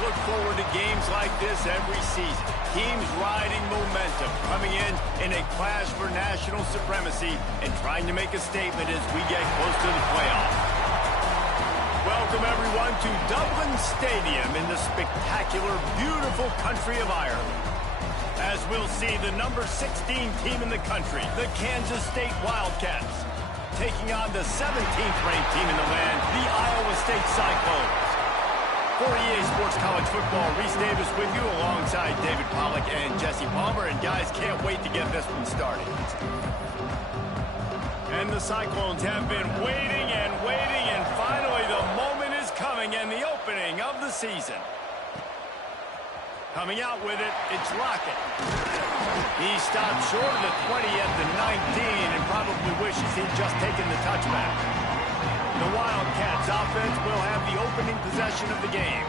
look forward to games like this every season. Teams riding momentum, coming in a clash for national supremacy and trying to make a statement as we get close to the playoffs. Welcome, everyone, to Dublin Stadium in the spectacular, beautiful country of Ireland. As we'll see, the number 16 team in the country, the Kansas State Wildcats, taking on the 17th-ranked team in the land, the Iowa State Cyclones. For EA Sports College Football, Reese Davis with you alongside David Pollack and Jesse Palmer. And guys, can't wait to get this one started. And the Cyclones have been waiting, and finally the moment is coming and the opening of the season. Coming out with it, it's Lockett. He stopped short of the 20 at the 19 and probably wishes he'd just taken the touchback. The Wildcats offense will have the opening possession of the game.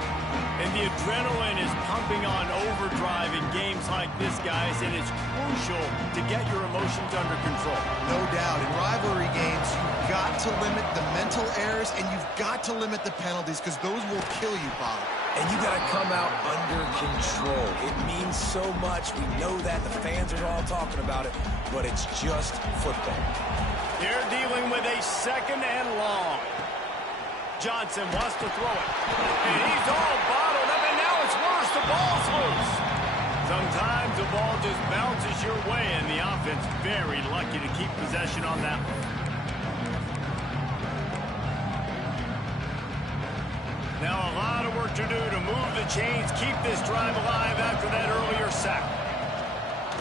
And the adrenaline is pumping on overdrive in games like this, guys, and it's crucial to get your emotions under control. No doubt. In rivalry games, you've got to limit the mental errors, and you've got to limit the penalties, because those will kill you, Bob. And you got to come out under control. It means so much. We know that. The fans are all talking about it, but it's just football. They're dealing with a second and long. Johnson wants to throw it. And he's all bottled up, and now it's worse. The ball's loose. Sometimes the ball just bounces your way, and the offense very lucky to keep possession on that one. Now a lot of work to do to move the chains, keep this drive alive after that earlier sack.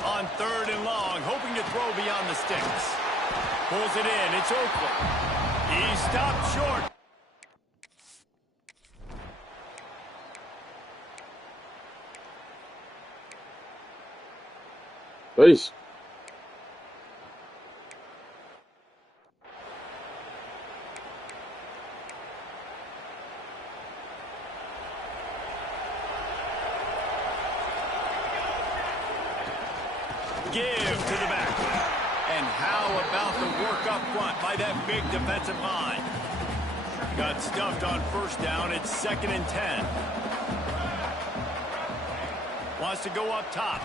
On 3rd and long, hoping to throw beyond the sticks. Pulls it in, it's Oakland. He stopped short. Peace. Give to the back. And how about the work up front by that big defensive line? Got stuffed on 1st down. It's 2nd and 10. Wants to go up top.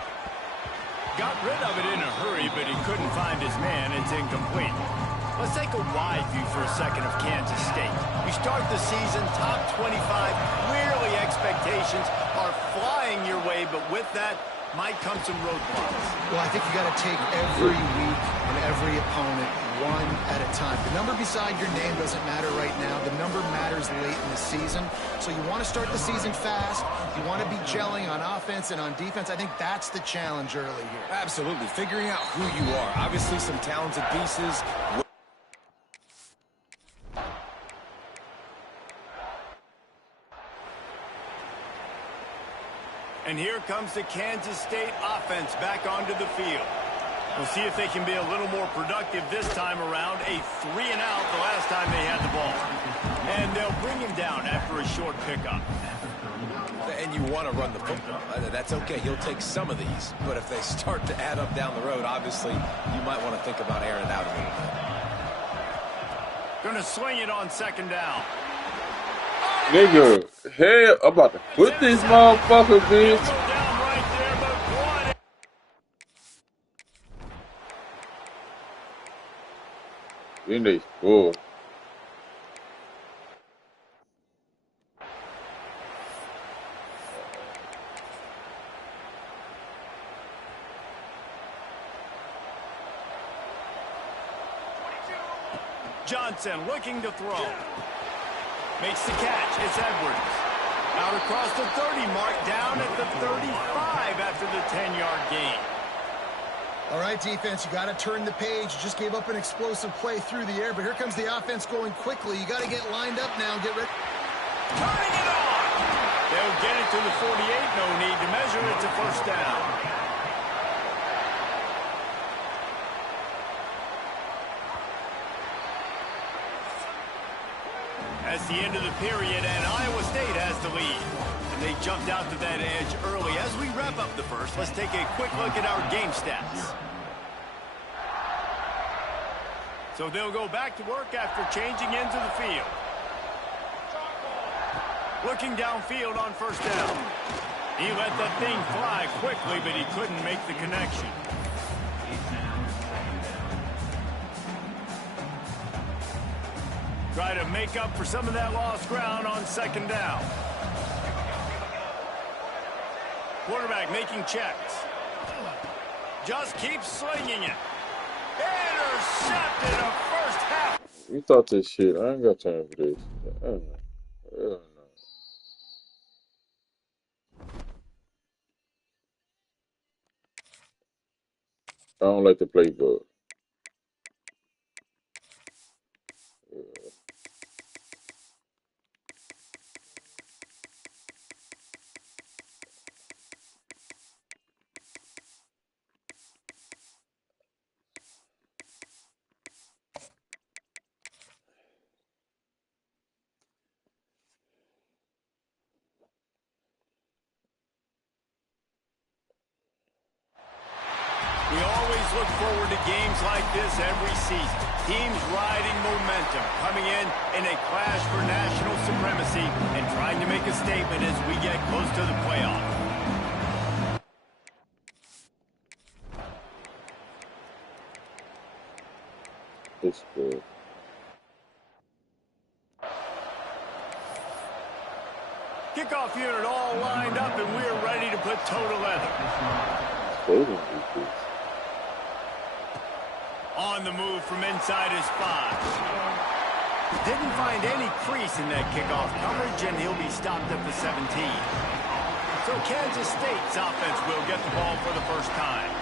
Got rid of it in a hurry, but he couldn't find his man. It's incomplete. Let's take a wide view for a second of Kansas State. You start the season top 25. Clearly expectations are flying your way, but with that might come some roadblocks. Well, I think you got to take every week and every opponent one at a time. The number beside your name doesn't matter right now. The number matters late in the season. So you want to start the season fast. You want to be gelling on offense and on defense. I think that's the challenge early here. Absolutely. Figuring out who you are. Obviously some talented pieces. And here comes the Kansas State offense back onto the field. We'll see if they can be a little more productive this time around. A 3-and-out the last time they had the ball. And they'll bring him down after a short pickup. And you want to run the football. That's okay. You'll take some of these. But if they start to add up down the road, obviously, you might want to think about airing it out a little bit. Going to swing it on 2nd down. Nigga, hell, I'm about to put this motherfucker, bitch. In they score. Johnson looking to throw. Makes the catch. It's Edwards. Out across the 30 mark, down at the 35 after the 10-yard gain. All right, defense, you got to turn the page. You just gave up an explosive play through the air, but here comes the offense going quickly. You got to get lined up now. Get ready. Turning it on. They'll get it to the 48. No need to measure. It's a 1st down. That's the end of the period, and Iowa State has the lead. And they jumped out to that edge early. As we wrap up the first, let's take a quick look at our game stats. So they'll go back to work after changing into the field. Looking downfield on first down. He let the thing fly quickly, but he couldn't make the connection. Try to make up for some of that lost ground on second down. Quarterback making checks. Just keeps slinging it. Intercepted a first half. You thought this shit. I ain't got time for this. Hell no. I don't like the playbook. We always look forward to games like this every season. Teams riding momentum, coming in a clash for national supremacy and trying to make a statement as we get close to the playoffs. It's good. Kickoff unit all lined up, and we're ready to put toe to leather. On the move from inside his 5. Didn't find any crease in that kickoff coverage, and he'll be stopped at the 17. So Kansas State's offense will get the ball for the first time.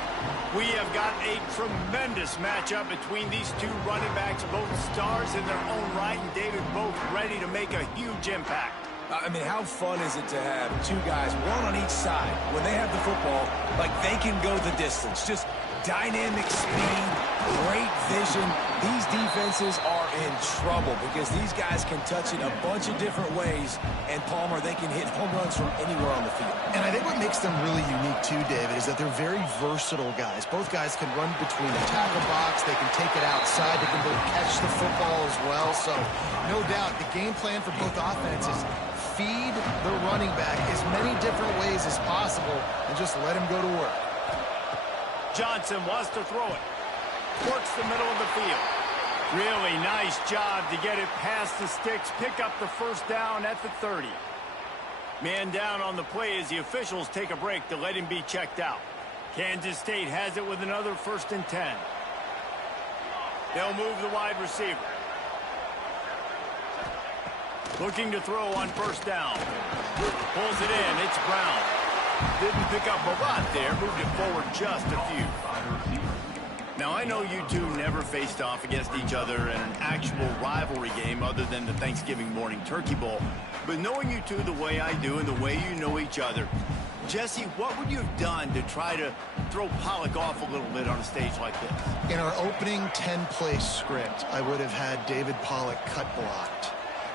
We have got a tremendous matchup between these two running backs, both stars in their own right, and David, both ready to make a huge impact. I mean, how fun is it to have two guys, one on each side, when they have the football, like they can go the distance. Just dynamic speed, great vision. These defenses are in trouble because these guys can touch it a bunch of different ways, and Palmer, they can hit home runs from anywhere on the field. And I think what makes them really unique too, David, is that they're very versatile guys. Both guys can run between the tackle box, they can take it outside, they can both catch the football as well. So no doubt the game plan for both offenses, feed the running back as many different ways as possible and just let him go to work. Johnson wants to throw it. Works the middle of the field. Really nice job to get it past the sticks, pick up the first down at the 30. Man down on the play as the officials take a break to let him be checked out. Kansas State has it with another 1st and 10. They'll move the wide receiver. Looking to throw on first down. Pulls it in. It's Brown. Didn't pick up a lot there. Moved it forward just a few. Now, I know you two never faced off against each other in an actual rivalry game other than the Thanksgiving morning Turkey Bowl. But knowing you two the way I do and the way you know each other, Jesse, what would you have done to try to throw Pollock off a little bit on a stage like this? In our opening 10-play script, I would have had David Pollock cut blocked.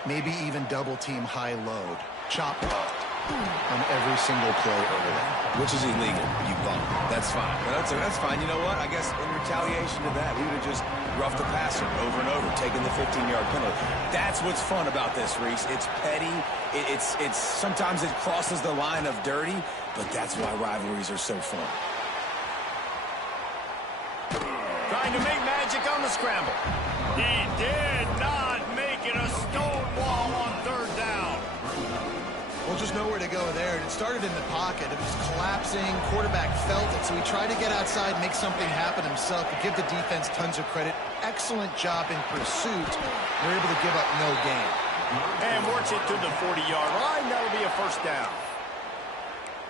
Maybe even double-team high load. Chop blocked on every single play over there. Which is illegal, you bum. That's fine. That's fine. You know what? I guess in retaliation to that, we would have just roughed the passer over and over, taking the 15-yard penalty. That's what's fun about this, Reese. It's petty. It's sometimes it crosses the line of dirty, but that's why rivalries are so fun. Trying to make magic on the scramble. He did not make it. A stone wall on 3rd down. Well, just nowhere to go there. It started in the pocket. It was collapsing. Quarterback felt it, so he tried to get outside, make something happen himself, but give the defense tons of credit. Excellent job in pursuit. They're able to give up no gain. And works it to the 40-yard line. That'll be a first down.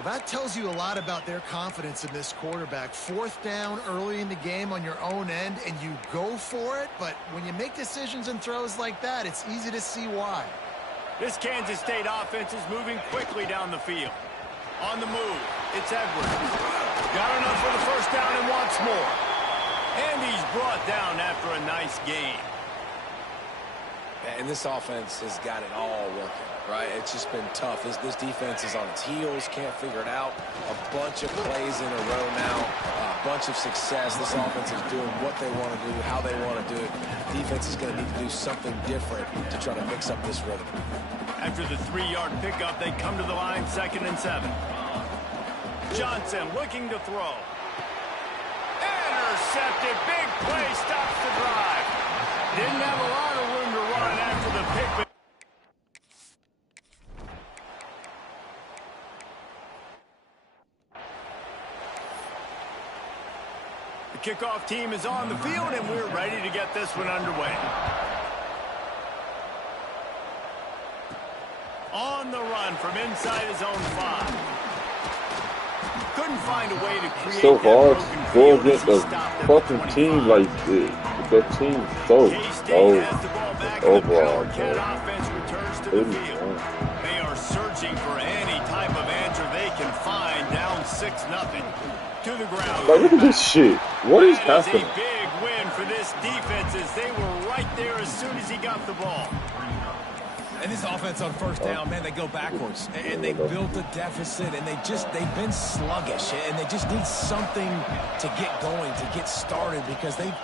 Well, that tells you a lot about their confidence in this quarterback. 4th down early in the game on your own end, and you go for it, but when you make decisions and throws like that, it's easy to see why. This Kansas State offense is moving quickly down the field. On the move, it's Edwards. Got enough for the first down and wants more. And he's brought down after a nice gain. And this offense has got it all working, right? It's just been tough. This defense is on its heels, can't figure it out. A bunch of plays in a row now, a bunch of success. This offense is doing what they want to do, how they want to do it. Defense is going to need to do something different to try to mix up this rhythm. After the 3-yard pickup, they come to the line, 2nd and 7. Johnson looking to throw. Intercepted. Big play, stops the drive. Didn't have a lot of room to run after the pick. The kickoff team is on the field, and we're ready to get this one underway. On the run from inside his own 5. Couldn't find a way to create so hard to go against a fucking team like this. The team's so overall, They are searching for any type of answer they can find. Down 6-0 to the ground. Like, look at this shit. What is happening? That is a big win for this defense as they were right there as soon as he got the ball. And this offense on first down, man, they go backwards. And they built a deficit, and they've been sluggish. And they just need something to get going, to get started, because they've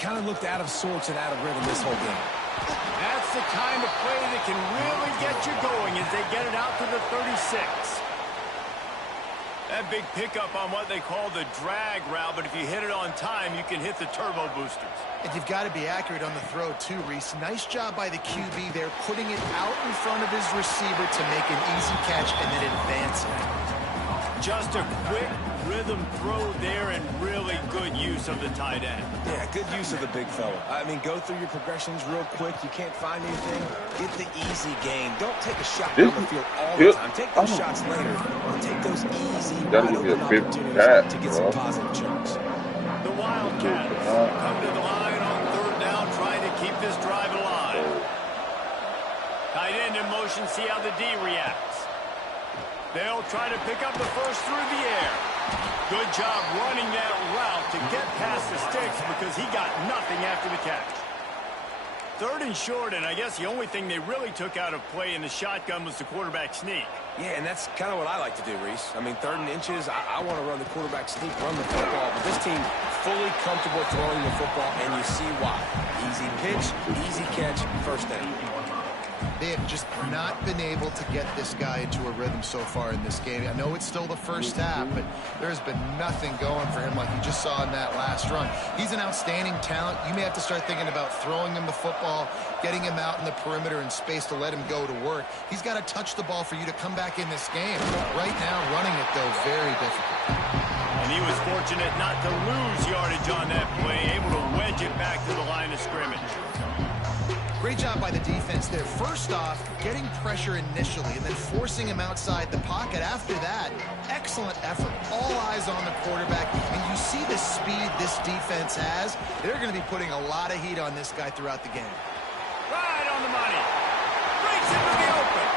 kind of looked out of sorts and out of rhythm this whole game. That's the kind of play that can really get you going as they get it out to the 36. That big pickup on what they call the drag route, but if you hit it on time, you can hit the turbo boosters. And you've got to be accurate on the throw, too, Reese. Nice job by the QB there, putting it out in front of his receiver to make an easy catch and then advancing. Just a quick rhythm throw there and really good use of the tight end. Yeah, good use of the big fella. I mean, go through your progressions real quick. You can't find anything. Get the easy gain. Don't take a shot down the field all the time. Take those shots later. Take those easy, wide open opportunities to get some positive chunks. The Wildcats come to the line on 3rd down, trying to keep this drive alive. Tight end in motion, see how the D reacts. They'll try to pick up the first through the air. Good job running that route to get past the sticks because he got nothing after the catch. 3rd and short, and I guess the only thing they really took out of play in the shotgun was the quarterback sneak. Yeah, and that's kind of what I like to do, Reese. I mean, 3rd and inches, I want to run the quarterback sneak, run the football. But this team fully comfortable throwing the football, and you see why. Easy pitch, easy catch, first down. They have just not been able to get this guy into a rhythm so far in this game. I know it's still the first half, but there's been nothing going for him like you just saw in that last run. He's an outstanding talent. You may have to start thinking about throwing him the football, getting him out in the perimeter in space to let him go to work. He's got to touch the ball for you to come back in this game. Right now, running it, though, very difficult. And he was fortunate not to lose yardage on that play, able to wedge it back to the line of scrimmage. Great job by the defense there. First off, getting pressure initially and then forcing him outside the pocket. After that, excellent effort. All eyes on the quarterback. And you see the speed this defense has. They're going to be putting a lot of heat on this guy throughout the game. Right on the money. Breaks into the open.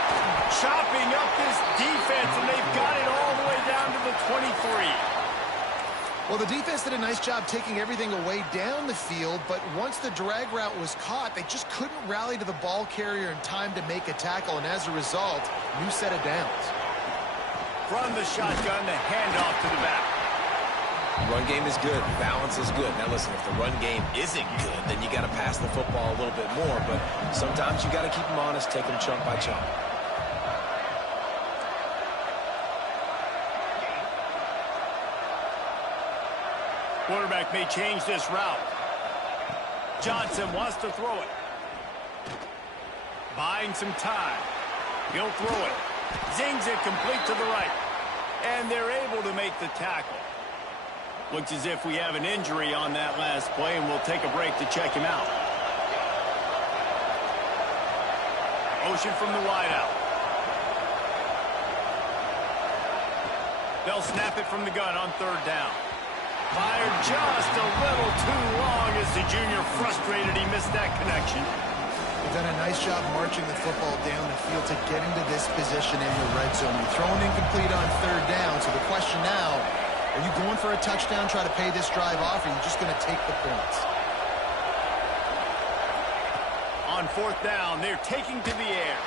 Chopping up this defense, and they've got it all the way down to the 23. Well, the defense did a nice job taking everything away down the field, but once the drag route was caught, they just couldn't rally to the ball carrier in time to make a tackle, and as a result, new set of downs. From the shotgun, the handoff to the back. Run game is good. Balance is good. Now, listen, if the run game isn't good, then you got to pass the football a little bit more, but sometimes you got to keep them honest, take them chunk by chunk. Quarterback may change this route. Johnson wants to throw it. Buying some time. He'll throw it. Zings it complete to the right. And they're able to make the tackle. Looks as if we have an injury on that last play, and we'll take a break to check him out. Motion from the wideout. They'll snap it from the gun on 3rd down. Fired just a little too long as the junior frustrated he missed that connection. They've done a nice job marching the football down the field to get into this position in the red zone. You're throwing incomplete on 3rd down, so the question now, are you going for a touchdown, try to pay this drive off, or are you just going to take the points? On fourth down. They're taking to the air.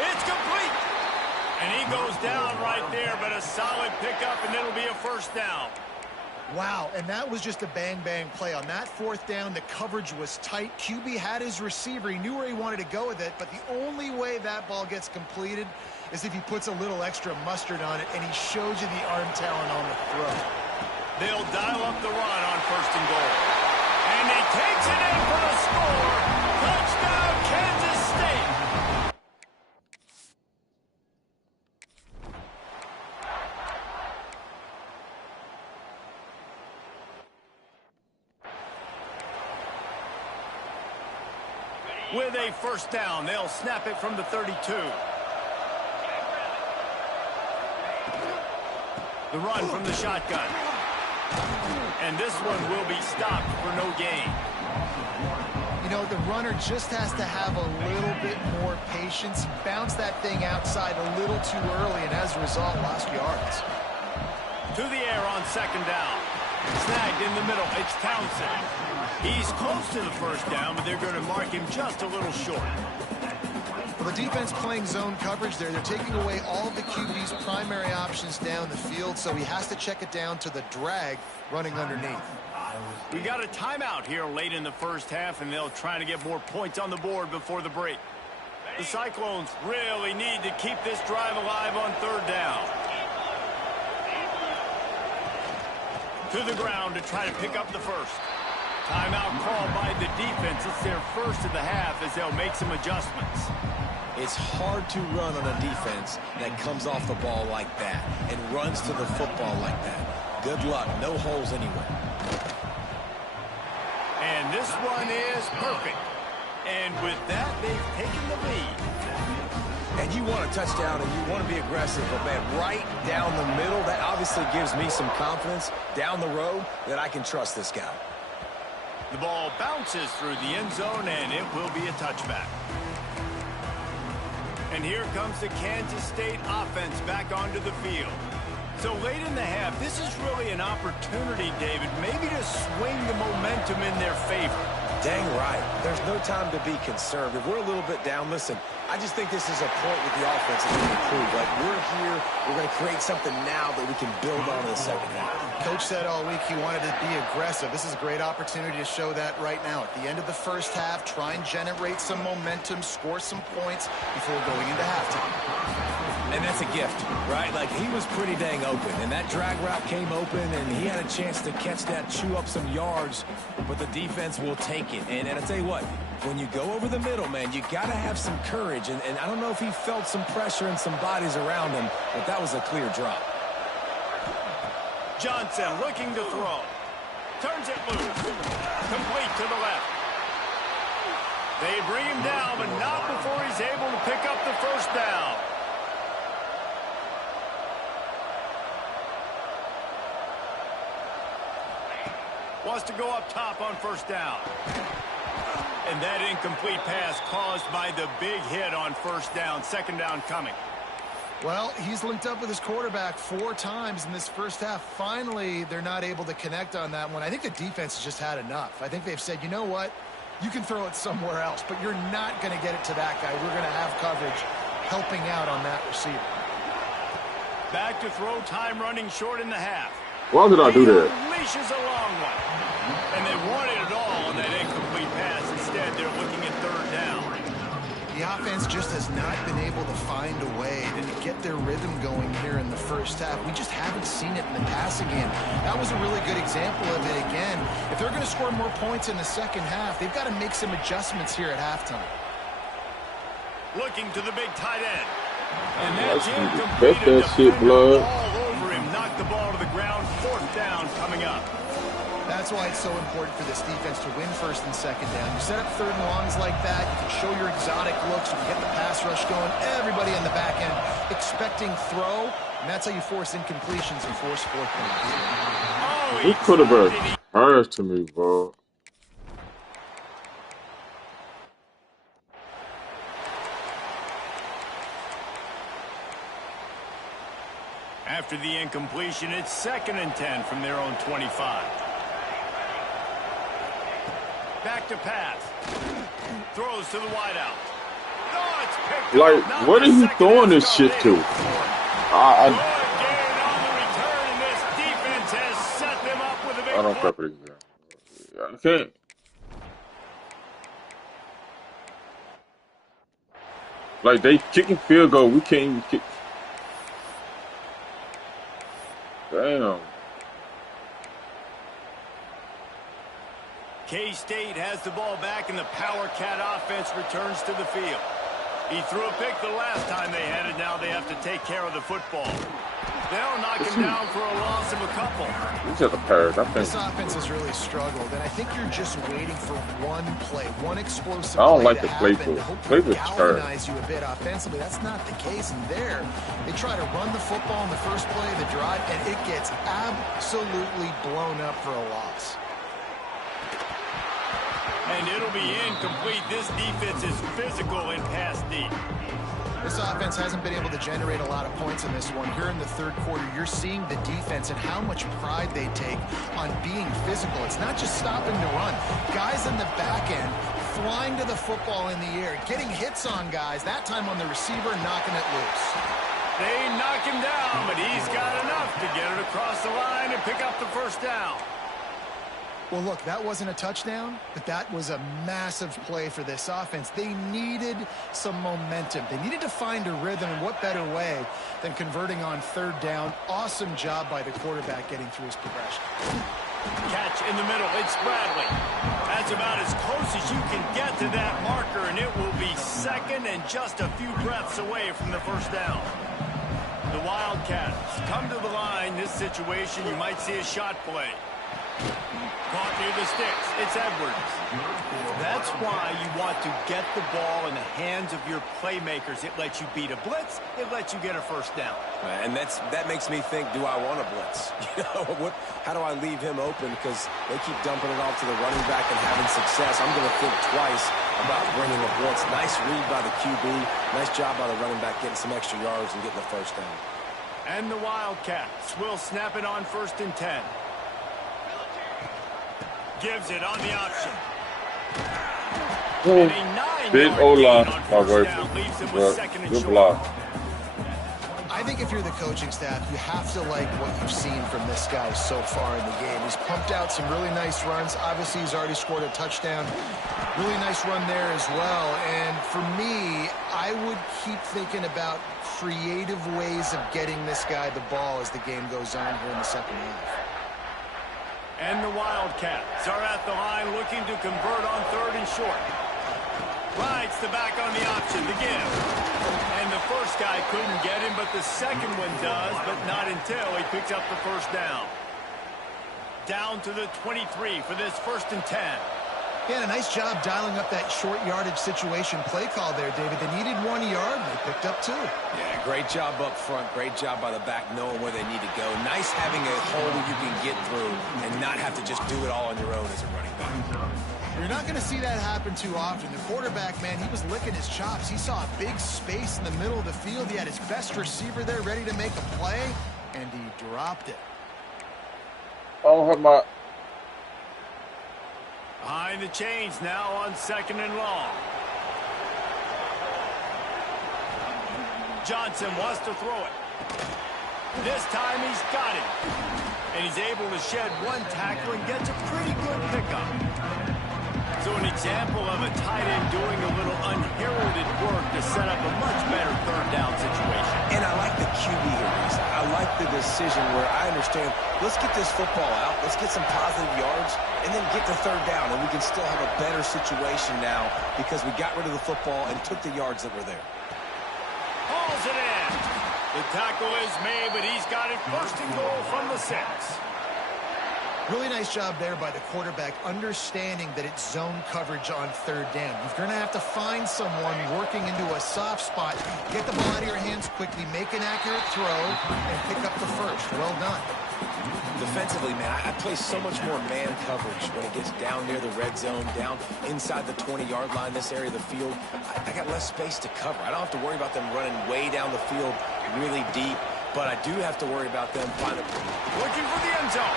It's complete. And he goes down right there, but a solid pickup, and it'll be a first down. Wow, and that was just a bang-bang play. On that fourth down, the coverage was tight. QB had his receiver. He knew where he wanted to go with it, but the only way that ball gets completed is if he puts a little extra mustard on it, and he shows you the arm talent on the throw. They'll dial up the run on first and goal. And he takes it in for the score. Touchdown, Kansas State. With a first down, they'll snap it from the 32. The run from the shotgun. And this one will be stopped for no gain. You know, the runner just has to have a little bit more patience. Bounce that thing outside a little too early, and as a result, lost yards. To the air on second down. Snagged in the middle. It's Townsend. He's close to the first down, but they're going to mark him just a little short. Well, the defense playing zone coverage there. They're taking away all of the QB's primary options down the field, so he has to check it down to the drag running underneath. We got a timeout here late in the first half, and they'll try to get more points on the board before the break. The Cyclones really need to keep this drive alive on third down. To the ground to try to pick up the first. Timeout called by the defense. It's their first of the half as they'll make some adjustments. It's hard to run on a defense that comes off the ball like that and runs to the football like that. Good luck. No holes anywhere. And this one is perfect. And with that, they've taken the lead. And you want a touchdown and you want to be aggressive, but man, right down the middle, that obviously gives me some confidence down the road that I can trust this guy. The ball bounces through the end zone, and it will be a touchback. And here comes the Kansas State offense back onto the field. So late in the half, this is really an opportunity, David, maybe to swing the momentum in their favor. Dang right. There's no time to be concerned. If we're a little bit down, listen, I just think this is a point with the offense that we can improve. Like, we're here, we're going to create something now that we can build on in the second half. Coach said all week he wanted to be aggressive. This is a great opportunity to show that right now. At the end of the first half, try and generate some momentum, score some points before going into halftime. And that's a gift, right? Like, he was pretty dang open, and that drag route came open, and he had a chance to catch that, chew up some yards, but the defense will take it. And I tell you what, when you go over the middle, man, you got to have some courage, and I don't know if he felt some pressure and some bodies around him, but that was a clear drop. Johnson looking to throw. Turns it loose. Complete to the left. They bring him down, but not before he's able to pick up the first down. Wants to go up top on first down. And that incomplete pass caused by the big hit on first down. Second down coming. Well, he's linked up with his quarterback 4 times in this first half. Finally, they're not able to connect on that one. I think the defense has just had enough. I think they've said, you know what? You can throw it somewhere else, but you're not going to get it to that guy. We're going to have coverage helping out on that receiver. Back to throw, time running short in the half. Why did I do that? Unleashes a long one. And they wanted it all on that incomplete pass. Instead, they're looking at third down. The offense just has not been able to find a way to get their rhythm going here in the first half. We just haven't seen it in the passing game. That was a really good example of it again. If they're going to score more points in the second half, they've got to make some adjustments here at halftime. Looking to the big tight end. And That's that's incomplete. that shit, blood. All over him. Knocked the ball to the ground. Fourth down coming up. That's why it's so important for this defense to win first and second down. You set up third and longs like that, you can show your exotic looks, you can get the pass rush going, everybody on the back end expecting throw, and that's how you force incompletions and force fourth downs. Oh, He could have been hers to me, bro. After the incompletion, it's 2nd and 10 from their own 25. Back to pass. Throws to the wideout. Oh, it's picked Like, up. what are you throwing this shit to? Good gain on the return, and this defense has set them up with a big I don't care for this guy. I can't. Like, they kicking field goal. We can't even kick. Damn. K-State has the ball back, and the Power Cat offense returns to the field. He threw a pick the last time they had it. Now they have to take care of the football. They'll knock him down for a loss of a couple. He's just a parrot. This offense has really struggled, and I think you're just waiting for one play, one explosive I don't play like to the happen. playbook. Hopefully Playbook's trash. galvanize you a bit offensively. That's not the case. And there, they try to run the football in the first play of the drive, and it gets absolutely blown up for a loss. And it'll be incomplete. This defense is physical and pass deep. This offense hasn't been able to generate a lot of points in this one. Here in the third quarter, you're seeing the defense and how much pride they take on being physical. It's not just stopping to run. Guys in the back end flying to the football in the air, getting hits on guys, that time on the receiver, knocking it loose. They knock him down, but he's got enough to get it across the line and pick up the first down. Well, look, that wasn't a touchdown, but that was a massive play for this offense. They needed some momentum. They needed to find a rhythm, and what better way than converting on third down. Awesome job by the quarterback getting through his progression. Catch in the middle. It's Bradley. That's about as close as you can get to that marker, and it will be second and just a few breaths away from the first down. The Wildcats come to the line. This situation, you might see a shot play. Caught near the sticks. It's Edwards. That's why you want to get the ball in the hands of your playmakers. It lets you beat a blitz. It lets you get a first down. And that makes me think, do I want a blitz? How do I leave him open? Because they keep dumping it off to the running back and having success. I'm going to think twice about bringing a blitz. Nice read by the QB. Nice job by the running back getting some extra yards and getting the first down. And the Wildcats will snap it on 1st and 10. Gives it on the option. Big O-line. Good block. I think if you're the coaching staff, you have to like what you've seen from this guy so far in the game. He's pumped out some really nice runs. Obviously, he's already scored a touchdown. Really nice run there as well. And for me, I would keep thinking about creative ways of getting this guy the ball as the game goes on here in the second half. And the Wildcats are at the line looking to convert on 3rd and short. Rides the back on the option to give. And the first guy couldn't get him, but the second one does, but not until he picks up the first down. Down to the 23 for this 1st and 10. Yeah, a nice job dialing up that short yardage situation play call there, David. They needed 1 yard, and they picked up 2. Yeah, great job up front. Great job by the back knowing where they need to go. Nice having a hole you can get through and not have to just do it all on your own as a running back. You're not going to see that happen too often. The quarterback, man, he was licking his chops. He saw a big space in the middle of the field. He had his best receiver there ready to make a play, and he dropped it. Oh, my. Behind the chains now on 2nd and long. Johnson wants to throw it. This time he's got it. And he's able to shed one tackle and gets a pretty good pickup. So an example of a tight end doing a little unheralded work to set up a much better 3rd down situation. And I like the QB here, Reese. I like the decision where I understand, let's get this football out, let's get some positive yards, and then get the 3rd down, and we can still have a better situation now because we got rid of the football and took the yards that were there. Hauls it in. The tackle is made, but he's got it 1st and goal from the 6. Really nice job there by the quarterback, understanding that it's zone coverage on 3rd down. You're going to have to find someone working into a soft spot, get the ball out of your hands quickly, make an accurate throw, and pick up the first. Well done. Defensively, man, I play so much more man coverage when it gets down near the red zone, down inside the 20-yard line, this area of the field. I got less space to cover. I don't have to worry about them running way down the field really deep, but I do have to worry about them finding. Looking for the end zone.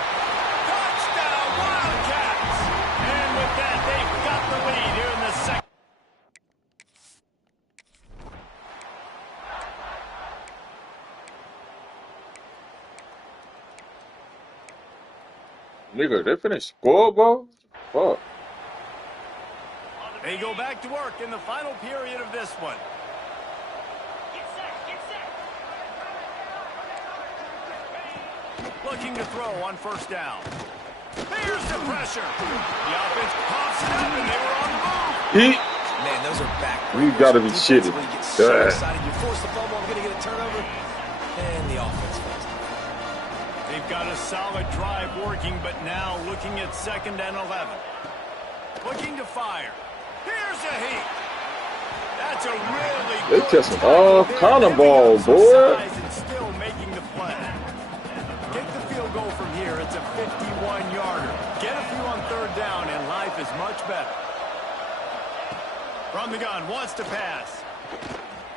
Touchdown, Wildcats! And with that, they've got the lead here in the second. Nigga, they finished score, bro? Fuck. They go back to work in the final period of this one. Looking to throw on first down. Here's the pressure. The offense pops it up, and they were on the move. Man, those are back. You gotta be shitty. You get so excited. You force the fumble. I'm going to get a turnover. And the offense fails. They've got a solid drive working, but now looking at 2nd and 11. Looking to fire. Here's a heat. That's a really They good testing all kind of ball, boy. and still making the play. Get the field goal from here. It's a 51-yarder. Get a few on 3rd down, and life is much better. From the gun, wants to pass.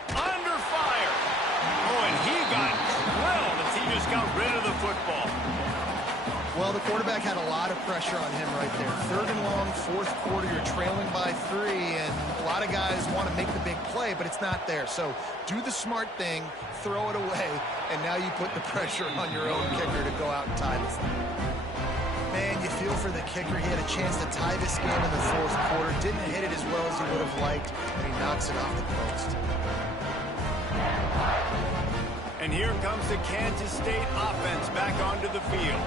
Under fire. Oh, and he got drilled as he just got rid of the football. Well, the quarterback had a lot of pressure on him right there. 3rd and long, 4th quarter, you're trailing by 3, and a lot of guys want to make the big play, but it's not there. So do the smart thing, throw it away, and now you put the pressure on your own kicker to go out and tie this thing. Man, you feel for the kicker. He had a chance to tie this game in the 4th quarter. Didn't hit it as well as he would have liked, and he knocks it off the post. And here comes the Kansas State offense back onto the field.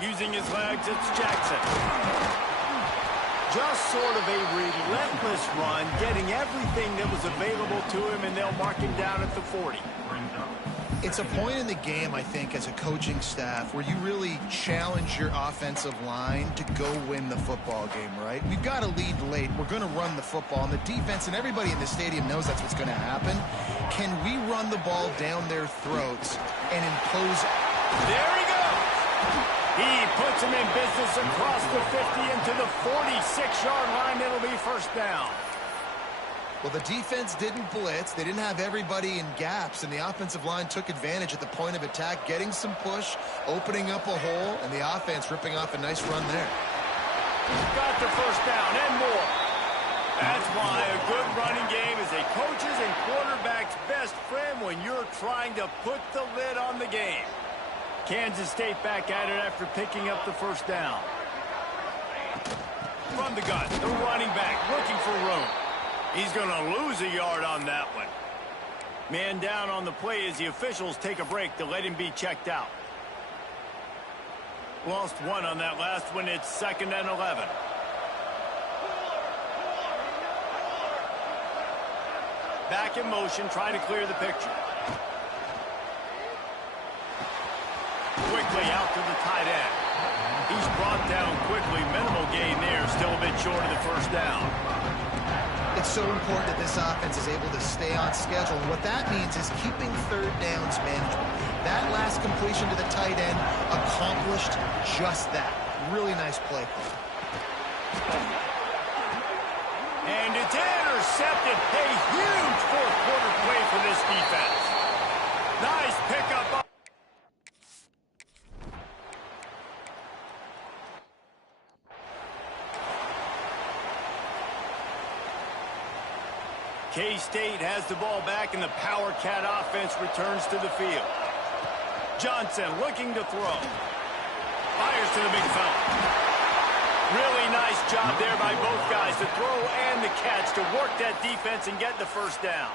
Using his legs, it's Jackson. Just sort of a relentless run, getting everything that was available to him, and they'll mark him down at the 40. It's a point in the game, I think, as a coaching staff, where you really challenge your offensive line to go win the football game, right? We've got to lead late. We're going to run the football. And the defense and everybody in the stadium knows that's what's going to happen. Can we run the ball down their throats and impose... There he goes! He puts him in business across the 50 into the 46-yard line. It'll be 1st down. Well, the defense didn't blitz. They didn't have everybody in gaps, and the offensive line took advantage at the point of attack, getting some push, opening up a hole, and the offense ripping off a nice run there. Got the 1st down and more. That's why a good running game is a coach's and quarterback's best friend when you're trying to put the lid on the game. Kansas State back at it after picking up the 1st down. From the gun, the running back looking for room. He's going to lose a yard on that one. Man down on the play as the officials take a break to let him be checked out. Lost 1 on that last one. It's 2nd and 11. Back in motion, trying to clear the picture. Quickly out to the tight end. He's brought down quickly. Minimal gain there. Still a bit short of the 1st down. It's so important that this offense is able to stay on schedule. And what that means is keeping 3rd downs manageable. That last completion to the tight end accomplished just that. Really nice play. And it's intercepted. A huge 4th quarter play for this defense. Nice pickup. K-State has the ball back, and the Power Cat offense returns to the field. Johnson looking to throw. Fires to the big fella. Really nice job there by both guys, the throw and the catch, to work that defense and get the 1st down.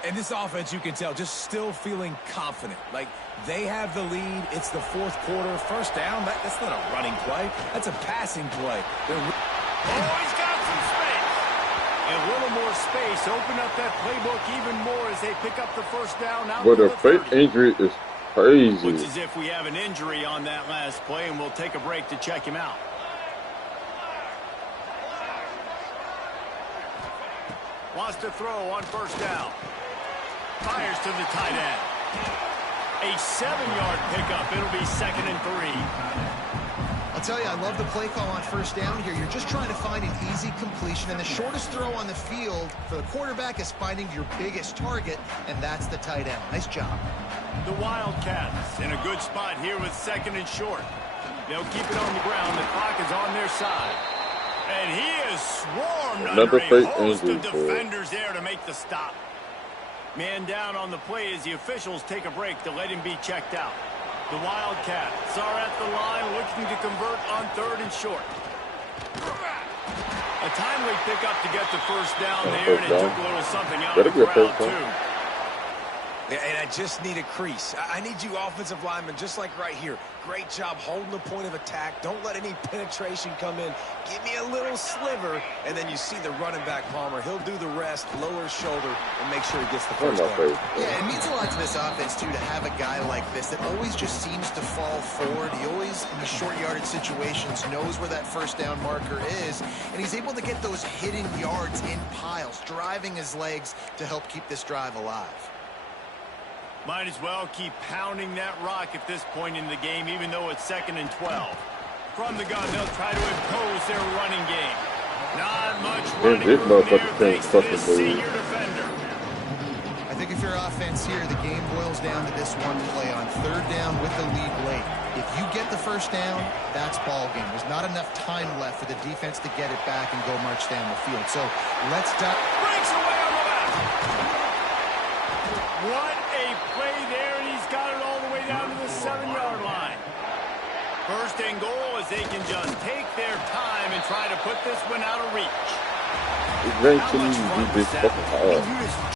And this offense, you can tell, just still feeling confident. Like, they have the lead. It's the 4th quarter. 1st down, that's not a running play. That's a passing play. Oh, he's got some space. A little more space. Open up that playbook even more as they pick up the 1st down. Out But the fake injury is crazy. Looks as if we have an injury on that last play, and we'll take a break to check him out. Wants to throw on 1st down. Fires to the tight end. A 7-yard pickup. It'll be 2nd and 3. I'll tell you, I love the play call on 1st down here. You're just trying to find an easy completion, and the shortest throw on the field for the quarterback is finding your biggest target, and that's the tight end. Nice job. The Wildcats in a good spot here with 2nd and short. They'll keep it on the ground. The clock is on their side. And he is swarmed under a host of defenders there to make the stop. Man down on the play as the officials take a break to let him be checked out. The Wildcats are at the line looking to convert on 3rd and short. A timely pickup to get the first down there, and it took a little something out of the crowd, too. Yeah, and I just need a crease. I need you offensive linemen, just like right here. Great job holding the point of attack. Don't let any penetration come in. Give me a little sliver, and then you see the running back, Palmer. He'll do the rest, lower his shoulder, and make sure he gets the first down. Yeah, it means a lot to this offense, too, to have a guy like this that always just seems to fall forward. He always, in the short yardage situations, knows where that first down marker is, and he's able to get those hidden yards in piles, driving his legs to help keep this drive alive. Might as well keep pounding that rock at this point in the game, even though it's 2nd and 12. From the gun, they'll try to impose their running game. Not much running room there thanks to this senior defender. I think if you're offense here, the game boils down to this one play on 3rd down with the lead late. If you get the first down, that's ball game. There's not enough time left for the defense to get it back and go march down the field. So let's dive. Breaks away on the left. What a play there, and he's got it all the way down to the 7-yard line. 1st and goal as they can just take their time and try to put this one out of reach. Eventually, you just fucking hard.